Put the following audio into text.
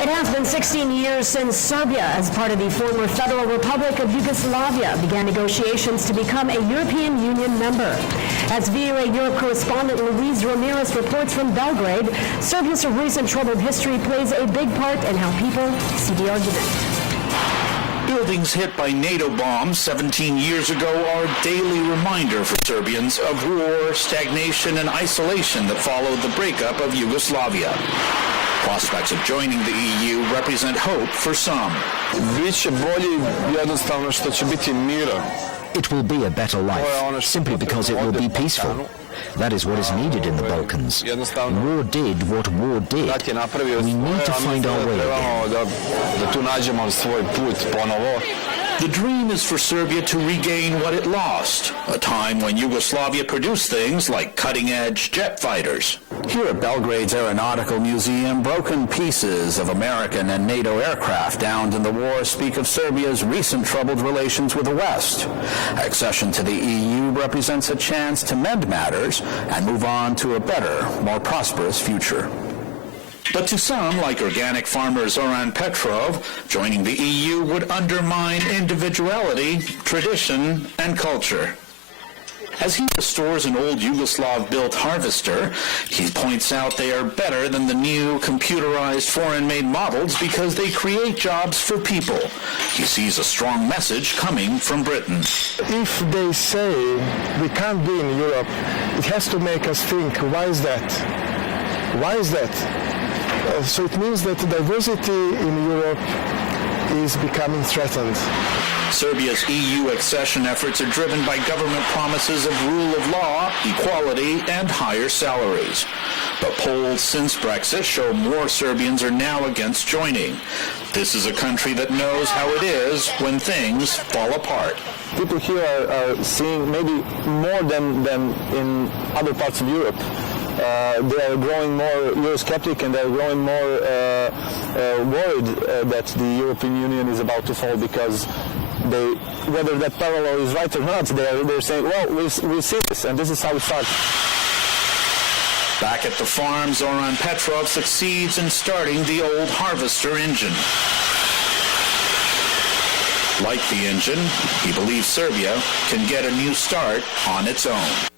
It has been 16 years since Serbia, as part of the former Federal Republic of Yugoslavia, began negotiations to become a European Union member. As VOA Europe correspondent Luis Ramirez reports from Belgrade, Serbia's recent troubled history plays a big part in how people see the argument. Buildings hit by NATO bombs 17 years ago are a daily reminder for Serbians of war, stagnation, and isolation that followed the breakup of Yugoslavia. Prospects of joining the EU represent hope for some. Biće bolji jednostavno što će biti mira. It will be a better life, simply because it will be peaceful. That is what is needed in the Balkans. War did what war did. We need to find our way again. Da tu nađemo svoj put ponovo. The dream is for Serbia to regain what it lost, a time when Yugoslavia produced things like cutting-edge jet fighters. Here at Belgrade's Aeronautical Museum, broken pieces of American and NATO aircraft downed in the war speak of Serbia's recent troubled relations with the West. Accession to the EU represents a chance to mend matters and move on to a better, more prosperous future. But to some, like organic farmer Zoran Petrov, joining the EU would undermine individuality, tradition, and culture. As he restores an old Yugoslav-built harvester, he points out they are better than the new computerized foreign-made models because they create jobs for people. He sees a strong message coming from Britain. If they say we can't be in Europe, it has to make us think, why is that? Why is that? So it means that diversity in Europe is becoming threatened. Serbia's EU accession efforts are driven by government promises of rule of law, equality, and higher salaries. But polls since Brexit show more Serbians are now against joining. This is a country that knows how it is when things fall apart. People here are seeing maybe more than in other parts of Europe. They are growing more Eurosceptic and they are growing more worried that the European Union is about to fall because whether that parallel is right or not, they're saying, well, we see this and this is how it starts. Back at the farm, Zoran Petrov succeeds in starting the old harvester engine. Like the engine, he believes Serbia can get a new start on its own.